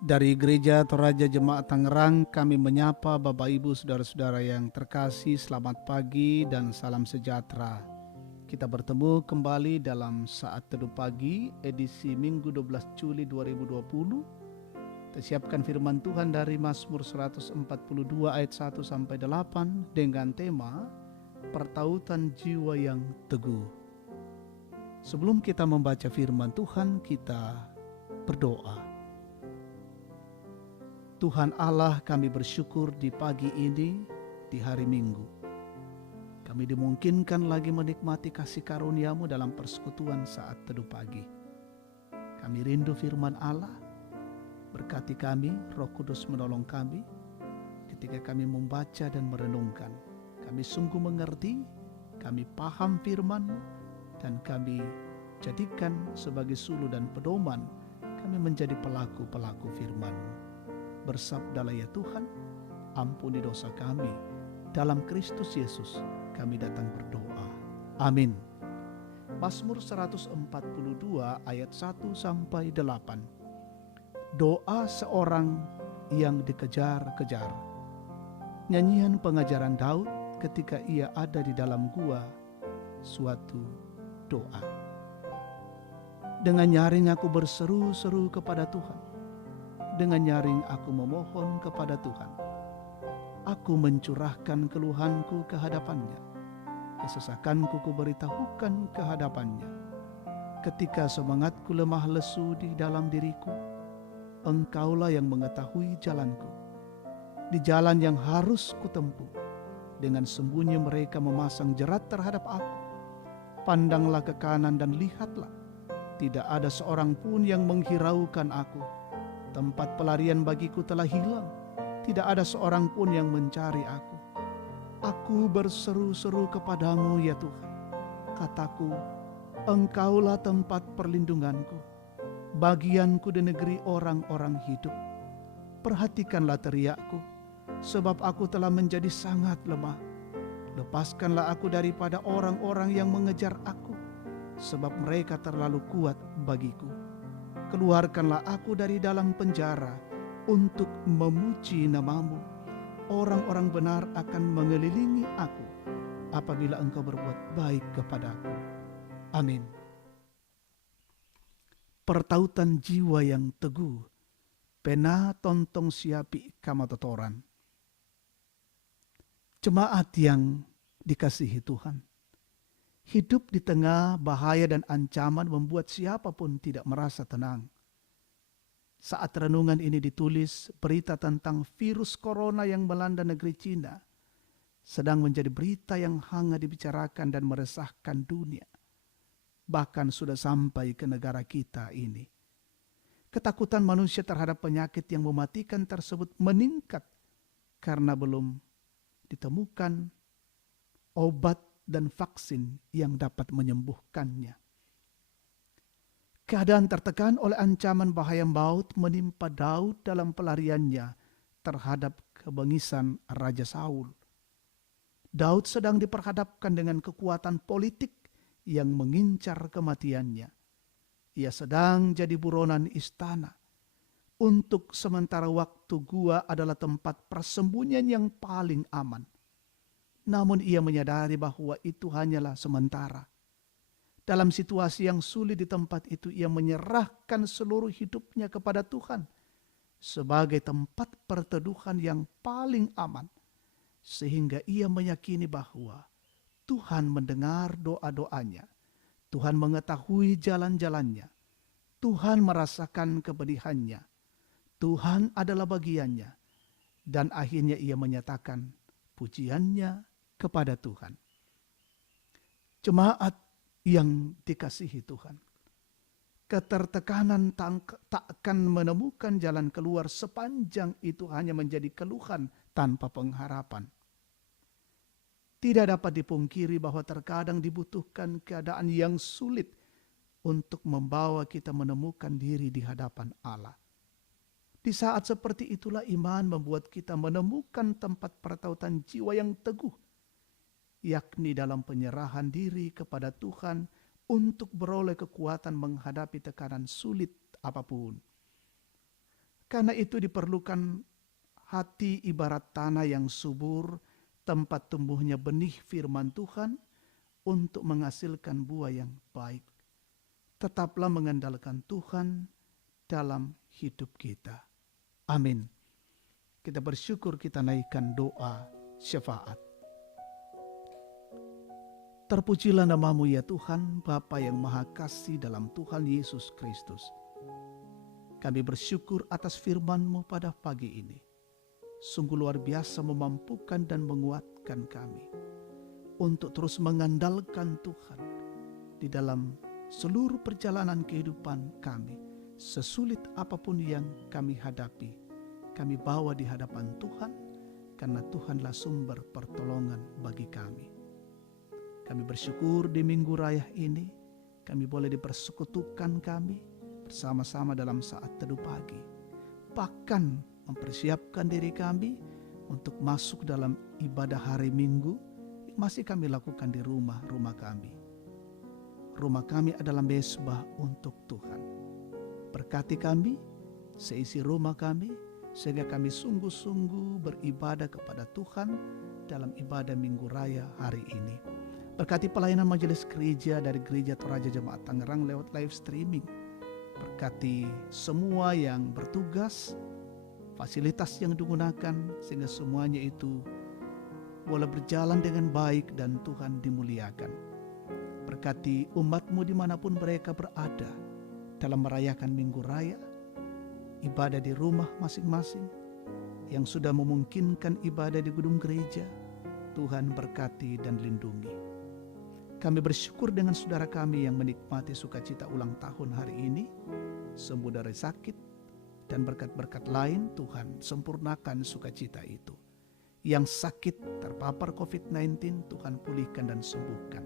Dari Gereja Toraja Jemaat Tangerang, kami menyapa Bapak Ibu Saudara-saudara yang terkasih, selamat pagi dan salam sejahtera. Kita bertemu kembali dalam Saat Teduh Pagi, edisi Minggu 12 Juli 2020. Kita siapkan firman Tuhan dari Mazmur 142 ayat 1 sampai 8 dengan tema Pertautan Jiwa yang Teguh. Sebelum kita membaca firman Tuhan, kita berdoa. Tuhan Allah, kami bersyukur di pagi ini, di hari Minggu. Kami dimungkinkan lagi menikmati kasih karunia-Mu dalam persekutuan saat teduh pagi. Kami rindu firman Allah, berkati kami, Roh Kudus menolong kami, ketika kami membaca dan merenungkan. Kami sungguh mengerti, kami paham firman-Mu, dan kami jadikan sebagai suluh dan pedoman, kami menjadi pelaku-pelaku firman-Mu. Bersabdalah ya Tuhan, ampuni dosa kami. Dalam Kristus Yesus kami datang berdoa. Amin. Mazmur 142 ayat 1 sampai 8. Doa seorang yang dikejar-kejar. Nyanyian pengajaran Daud ketika ia ada di dalam gua, suatu doa. Dengan nyaring aku berseru-seru kepada Tuhan. Dengan nyaring aku memohon kepada Tuhan. Aku mencurahkan keluhanku ke hadapannya. Kesesakanku kuberitahukan ke hadapannya. Ketika semangatku lemah lesu di dalam diriku, Engkaulah yang mengetahui jalanku. Di jalan yang harus kutempuh, dengan sembunyi mereka memasang jerat terhadap aku. Pandanglah ke kanan dan lihatlah, tidak ada seorang pun yang menghiraukan aku. Tempat pelarian bagiku telah hilang, tidak ada seorang pun yang mencari aku. Aku berseru-seru kepadamu ya Tuhan. Kataku, Engkaulah tempat perlindunganku, bagianku di negeri orang-orang hidup. Perhatikanlah teriakku, sebab aku telah menjadi sangat lemah. Lepaskanlah aku daripada orang-orang yang mengejar aku, sebab mereka terlalu kuat bagiku. Keluarkanlah aku dari dalam penjara untuk memuji nama-Mu. Orang-orang benar akan mengelilingi aku apabila Engkau berbuat baik kepadaku. Amin. Pertautan jiwa yang teguh, pena tontong siapi kamatotoran. Jemaat yang dikasihi Tuhan, hidup di tengah bahaya dan ancaman membuat siapapun tidak merasa tenang. Saat renungan ini ditulis, berita tentang virus corona yang melanda negeri Cina sedang menjadi berita yang hangat dibicarakan dan meresahkan dunia. Bahkan sudah sampai ke negara kita ini. Ketakutan manusia terhadap penyakit yang mematikan tersebut meningkat karena belum ditemukan obat dan vaksin yang dapat menyembuhkannya. Keadaan tertekan oleh ancaman bahaya maut menimpa Daud dalam pelariannya terhadap kebengisan Raja Saul. Daud sedang diperhadapkan dengan kekuatan politik yang mengincar kematiannya. Ia sedang jadi buronan istana. Untuk sementara waktu gua adalah tempat persembunyian yang paling aman. Namun ia menyadari bahwa itu hanyalah sementara. Dalam situasi yang sulit di tempat itu, ia menyerahkan seluruh hidupnya kepada Tuhan sebagai tempat perteduhan yang paling aman. Sehingga ia meyakini bahwa Tuhan mendengar doa-doanya. Tuhan mengetahui jalan-jalannya. Tuhan merasakan kepedihannya. Tuhan adalah bagiannya. Dan akhirnya ia menyatakan pujiannya kepada Tuhan. Jemaat yang dikasihi Tuhan, ketertekanan takkan menemukan jalan keluar sepanjang itu hanya menjadi keluhan tanpa pengharapan. Tidak dapat dipungkiri bahwa terkadang dibutuhkan keadaan yang sulit untuk membawa kita menemukan diri di hadapan Allah. Di saat seperti itulah iman membuat kita menemukan tempat pertautan jiwa yang teguh, yakni dalam penyerahan diri kepada Tuhan untuk beroleh kekuatan menghadapi tekanan sulit apapun. Karena itu diperlukan hati ibarat tanah yang subur, tempat tumbuhnya benih firman Tuhan untuk menghasilkan buah yang baik. Tetaplah mengandalkan Tuhan dalam hidup kita. Amin. Kita bersyukur, kita naikkan doa syafaat. Terpujilah namamu ya Tuhan, Bapa yang Maha Kasih dalam Tuhan Yesus Kristus. Kami bersyukur atas firman-Mu pada pagi ini. Sungguh luar biasa memampukan dan menguatkan kami untuk terus mengandalkan Tuhan di dalam seluruh perjalanan kehidupan kami. Sesulit apapun yang kami hadapi, kami bawa di hadapan Tuhan, karena Tuhanlah sumber pertolongan bagi kami. Kami bersyukur di Minggu Raya ini, kami boleh dipersekutukan kami bersama-sama dalam saat teduh pagi. Bahkan mempersiapkan diri kami untuk masuk dalam ibadah hari Minggu yang masih kami lakukan di rumah-rumah kami. Rumah kami adalah mezbah untuk Tuhan. Berkati kami, seisi rumah kami, sehingga kami sungguh-sungguh beribadah kepada Tuhan dalam ibadah Minggu Raya hari ini. Berkati pelayanan majelis gereja dari Gereja Toraja Jemaat Tangerang lewat live streaming. Berkati semua yang bertugas, fasilitas yang digunakan, sehingga semuanya itu boleh berjalan dengan baik dan Tuhan dimuliakan. Berkati umat-Mu dimanapun mereka berada dalam merayakan Minggu Raya, ibadah di rumah masing-masing, yang sudah memungkinkan ibadah di gedung gereja. Tuhan berkati dan lindungi. Kami bersyukur dengan saudara kami yang menikmati sukacita ulang tahun hari ini, sembuh dari sakit, dan berkat-berkat lain Tuhan sempurnakan sukacita itu. Yang sakit terpapar COVID-19 Tuhan pulihkan dan sembuhkan.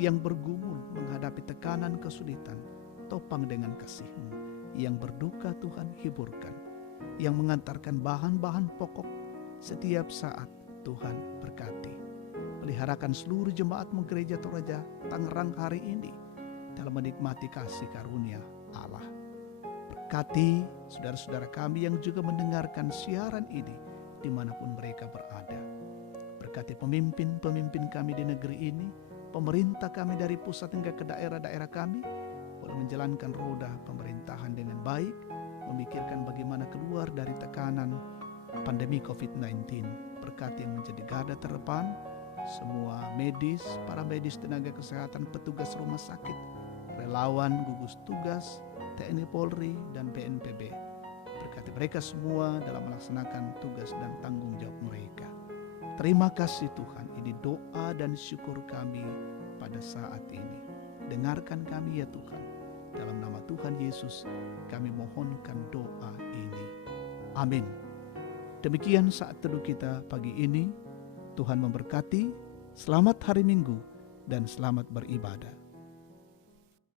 Yang bergumul menghadapi tekanan kesulitan, topang dengan kasih-Mu. Yang berduka Tuhan hiburkan. Yang mengantarkan bahan-bahan pokok setiap saat Tuhan berkati. Peliharakan seluruh jemaat-Mu Gereja Toraja Tangerang hari ini dalam menikmati kasih karunia Allah. Berkati saudara-saudara kami yang juga mendengarkan siaran ini dimanapun mereka berada. Berkati pemimpin-pemimpin kami di negeri ini, pemerintah kami dari pusat hingga ke daerah-daerah kami, boleh menjalankan roda pemerintahan dengan baik, memikirkan bagaimana keluar dari tekanan pandemi COVID-19. Berkati yang menjadi garda terdepan, semua medis, para medis, tenaga kesehatan, petugas rumah sakit, relawan, gugus tugas, TNI Polri, dan BNPB. Berkati mereka semua dalam melaksanakan tugas dan tanggung jawab mereka. Terima kasih Tuhan, ini doa dan syukur kami pada saat ini. Dengarkan kami ya Tuhan, dalam nama Tuhan Yesus kami mohonkan doa ini. Amin. Demikian saat teduh kita pagi ini. Tuhan memberkati, selamat hari Minggu, dan selamat beribadah.